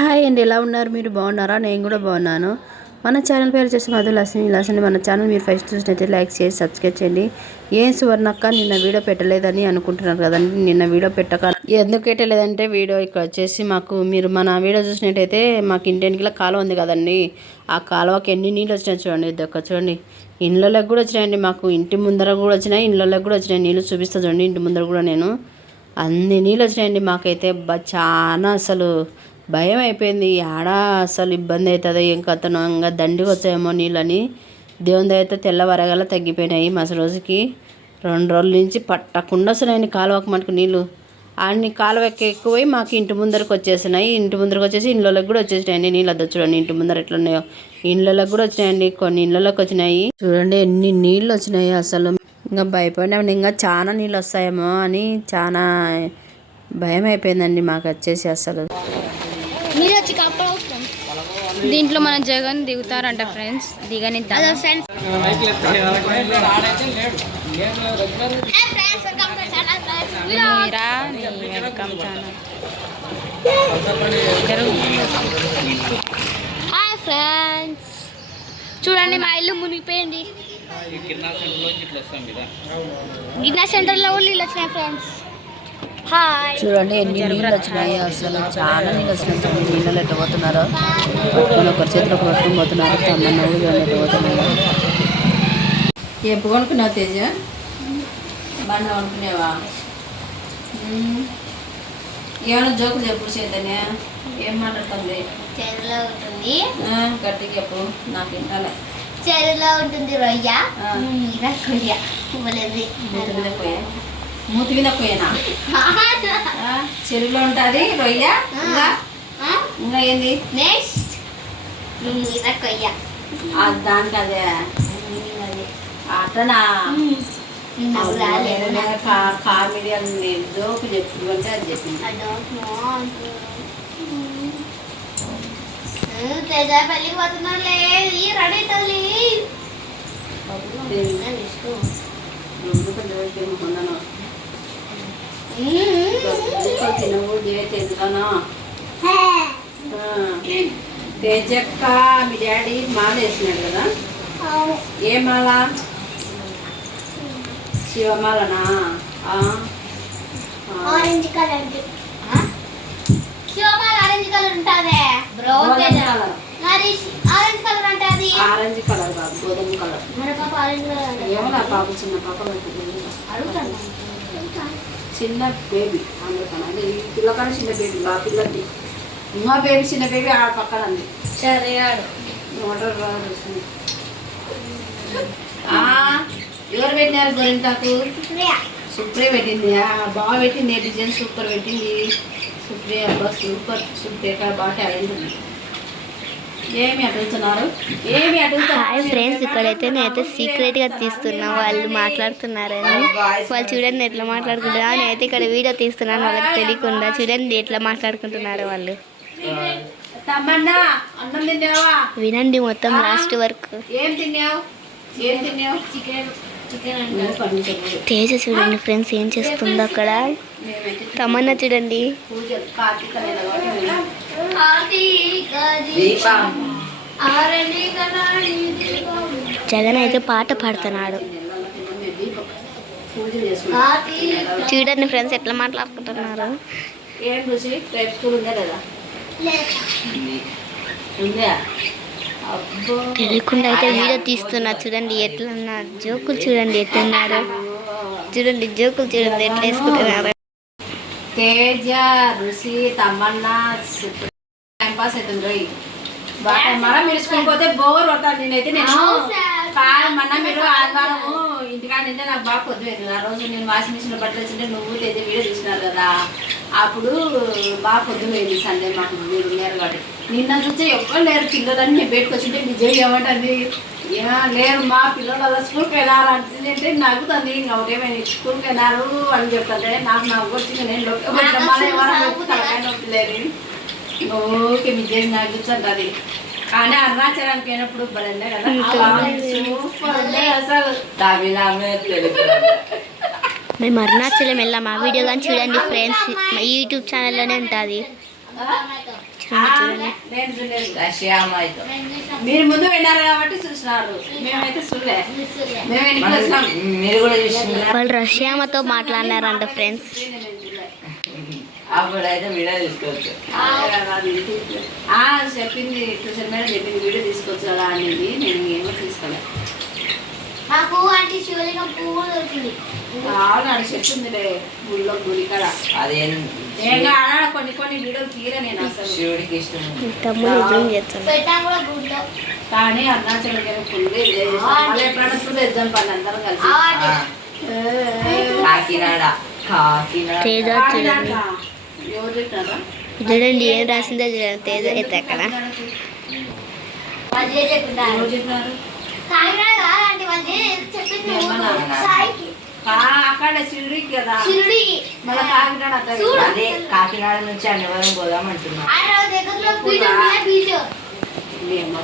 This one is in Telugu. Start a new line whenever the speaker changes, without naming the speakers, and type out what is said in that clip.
హాయ్ అండి ఎలా ఉన్నారు? మీరు బాగున్నారా? నేను కూడా బాగున్నాను. మన ఛానల్ పేరు వచ్చేసి మధు లక్ష్మి లక్ష్మి. మన ఛానల్ మీరు ఫస్ట్ చూసినట్టే లైక్ చేసి సబ్స్క్రైబ్ చేయండి. ఏం సువర్ణక్క నిన్న వీడియో పెట్టలేదని అనుకుంటున్నారు కదండి. నిన్న వీడియో పెట్టక ఎందుకు పెట్టలేదంటే వీడియో ఇక్కడ వచ్చేసి మాకు మీరు మన వీడియో చూసినట్టయితే మాకు ఇంటికి కాలువ ఉంది కదండి. ఆ కాలువకి ఎన్ని నీళ్ళు వచ్చినాయి చూడండి. ఇది ఒక్క చూడండి. ఇళ్ళలోకి కూడా వచ్చినాయండి మాకు. ఇంటి ముందర కూడా వచ్చినాయి. ఇళ్ళలోకి కూడా వచ్చినాయి. నీళ్ళు చూపిస్తా చూడండి. ఇంటి ముందర కూడా నేను అన్ని నీళ్ళు వచ్చినాయండి మాకైతే. చాలా అసలు భయం అయిపోయింది ఆడ అసలు ఇబ్బంది అవుతుందో. ఏం కథనో ఇంకా దండికి వచ్చాయేమో నీళ్ళని. దేవుని అయితే తెల్లవరగల తగ్గిపోయినాయి. మస రోజుకి రెండు రోజుల నుంచి పట్టకుండా వస్తున్నాయండి కాలువకు మటుకు నీళ్ళు. అన్ని కాలువకి ఎక్కువై మాకు ఇంటి ముందరకు వచ్చేసినాయి. ఇంటి ముందరకు వచ్చేసి ఇళ్ళలోకి కూడా వచ్చేసినాయండి నీళ్ళు. అద్ద చూడండి ఇంటి ముందర ఎట్లున్నాయో. ఇళ్ళలోకి కూడా వచ్చినాయండి. కొన్ని ఇళ్ళలోకి వచ్చినాయి. చూడండి ఎన్ని నీళ్ళు వచ్చినాయి అసలు. ఇంకా భయపడినాం ఇంకా చాలా నీళ్ళు వస్తాయేమో అని చాలా భయం అయిపోయిందండి మాకు వచ్చేసి అసలు.
మీరు వచ్చి
దీంట్లో మన జగన్ దిగుతారంట ఫ్రెండ్స్ దిగనిద్దాం
అదో friends friends welcome to channel
Meera నీ వెల్కమ్ ఛానల్
హాయ్ ఫ్రెండ్స్ చూడండి మా ఇల్లు మునిగిపోయింది. గిన్నె సెంటర్లో కూడా నీళ్ళు వచ్చినాయి ఫ్రెండ్స్
చూడండి ఎన్ని నీళ్ళు వచ్చినాయి అసలు. చాలా నీళ్ళు వచ్చినాయి. చూడండి నీళ్ళు ఎట్ట పోతున్నారో పట్టుకొని ఒకరి చేతిలో పట్టుకొని పోతున్నారు తమ్మన్న కూడా చూడండి ఎట్ట పోతున్నారు ఎప్పుడు కొనుక్కున్నావు తేజ? బండ కొనుక్కునేవా ఉమ్. ఏమైనా జోకులు చెప్పు చేతనే ఏం మాట్లాడుతుంది?
చెరువులో ఉంటుంది.
ఆ, గట్టిగా చెప్పు. నాకు వింటాలే.
చెరువులో ఉంటుంది రొయ్య.
మూతి మీద పోయా మూతి మీద పోయానా చెరువులో ఉంటుంది రొయ్య. ఇంకా? ఇంకా ఏంది?
నెక్స్ట్ మీద కొయ్య
దానికి అదే. కామెడీ అని నేను జోకు చెప్పుకుంటే అది చెప్పింది
తేజ పెళ్ళికి పోతున్నాలే రెడీ తల్లి.
తినవు డేట్ తేజక్క మీ డాడీ మాల వేసినాడు కదా ఏ మాల శివమాలనా
ఆరెంజ్ కలర్ శివమాల ఆరెంజ్ కలర్ ఉంటుంది బ్రౌన్
కలర్.
మరి ఆరెంజ్ కలర్ అంటే అది
ఆరెంజ్ కలర్ బాబు గోధుమ కలర్
మన పాప ఆరెంజ్ కలర్
ఏమో నా పాప చిన్న పాప
అడుగుతాను
చిన్న బేబీ అందుకని అదే ఈ పిల్లకాడ చిన్న బేబీ ఆ పిల్లది ఇంకా బేబీ చిన్న బేబీ ఆ పక్కన ఉంది
సరే
మోటార్ వస్తుంది. ఆ, ఎవరు పెట్టినారు గోరింటాకు? సుప్రియ. పెట్టింది. ఆ, బాగా పెట్టింది. డిజైన్ సూపర్ పెట్టింది. సుప్రియ అబ్బా సూపర్. సుప్రియ బాగా టాలెంట్ ఉంది ఏమి అడుగుతున్నారు ఏమి అడుగుతున్నారు
హాయ్ ఫ్రెండ్స్ ఇక్కడైతే నేనైతే సీక్రెట్గా తీస్తున్నా. వాళ్ళు మాట్లాడుతున్నారని. వాళ్ళు చూడండి ఎట్లా మాట్లాడుకుంటున్నారు. నేనైతే ఇక్కడ వీడియో తీస్తున్నాను. వాళ్ళకి తెలియకుండా చూడండి ఎట్లా మాట్లాడుకుంటున్నారు వాళ్ళు.
తమ్మన్నా అన్నం తిన్నావా?
వినండి మొత్తం లాస్ట్ వరకు
ఏం తిన్నావు? ఏం తిన్నావు?
చికెన్ చికెన్
నేను పండించకూడదు
తేజ చూడండి ఫ్రెండ్స్ ఏం చేస్తుందో అక్కడ. తమన్నా చూడండి. జగన్ అయితే పాట పాడుతున్నాడు. చూడండి ఫ్రెండ్స్ ఎట్లా మాట్లాడుకుంటున్నారు.
ఏం రుచి రేపు స్కూల్ ఉందా లేదా?
లేక
ఉందా? అబ్బో.
తెలియకుండా అయితే వీడియో తీస్తున్నా. చూడండి ఎట్లా ఉన్నారు జోకులు చూడండి ఎట్లున్నారు చూడండి జోకులు చూడండి ఎట్లా వేసుకుంటున్నారు.
తేజ రుచి తమ్మన్నా టైం పాస్ అవుతుంది బాగా మనం మీరు స్కూల్ పోతే బోర్ పడతాను నేనైతే. నేను మొన్న మీరు ఆదివారం ఇంటికాడ నింటే నాకు బాగా పొద్దు ఆ రోజు నేను వాషింగ్ మిషన్ బట్టలు వచ్చింటే నువ్వు తేజ వీడియో చూసినారు కదా. అప్పుడు బాగా పొద్దు పోయింది సండే మాకు మీరు ఉన్నారు కాబట్టి. నిన్న చూస్తే ఎవ్వరు లేరు పిల్లలన్నీ నేను బయటకు వచ్చింటే విజయ్ ఏమంటుంది "ఏమా, లేరు మా పిల్లలు అలా స్కూల్కి వెళ్ళాలంటే నవ్వుతుంది ఇంకా ఒకటేమైనా స్కూల్కి వెళ్ళారు అని చెప్తుంటే నాకు నవ్వు వచ్చింది. నేను లోపలికి పోయిన మళ్ళీ ఎవరైనా నవ్వు తలకాయ నొప్పి లేదు ఓకే విజయ్ నాకు కూర్చుంటుంది కానీ అరుణాచలానికి పోయినప్పుడు బలండే కదా. సూపర్ ఉండే అసలు.
మేము అరుణాచలం వెళ్ళాం. ఆ వీడియో కానీ చూడండి ఫ్రెండ్స్. మా యూట్యూబ్ ఛానల్లోనే ఉంటుంది.
మీరు ముందు విన్నారు కాబట్టి చూసినారు. మేమైతే చూడలే. మేము వచ్చినాం.
మీరు కూడా చూసిండ్రా.
వాళ్ళు రష్యామతో మాట్లాడినారంట ఫ్రెండ్స్
అప్పుడైతే వీడియో తీసుకోవచ్చు.
ఆ, చెప్పింది ట్యూషన్ మేడం చెప్పింది వీడియో తీసుకోవచ్చు కదా అనేది నేను ఏమో తీసుకోలే.
నాకు అంటే శివలింగం పువ్వు దొరికింది.
అవునాడు చెప్తుందిలే గుళ్ళో గుడి కదా
అదేం
ఏంగా ఆడ కొన్ని కొన్ని వీడియోలు తీరా నేను అసలు.
శివుడికి ఇష్టం
తమ్ముడు జూమ్ చేస్తాను
పెట్టాను కూడా గుడ్లో
కానీ అరుణాచలం ఫుల్ మళ్ళీ ఎప్పుడైనా ఫుల్ ఎగ్జామ్ పని అందరం కలిసి.
ఆ, కాకినాడ కాకినాడ.
తేజ చూడండి ఏం రాసిందో చూడండి తేజ అయితే అక్కడ
అక్కడ శివుడికి కదా.
షిరిడికి
మళ్ళీ కాకినాడ.
అదే కాకినాడ నుంచి అన్నవరం పోదాం అంటున్నా.
ఏమో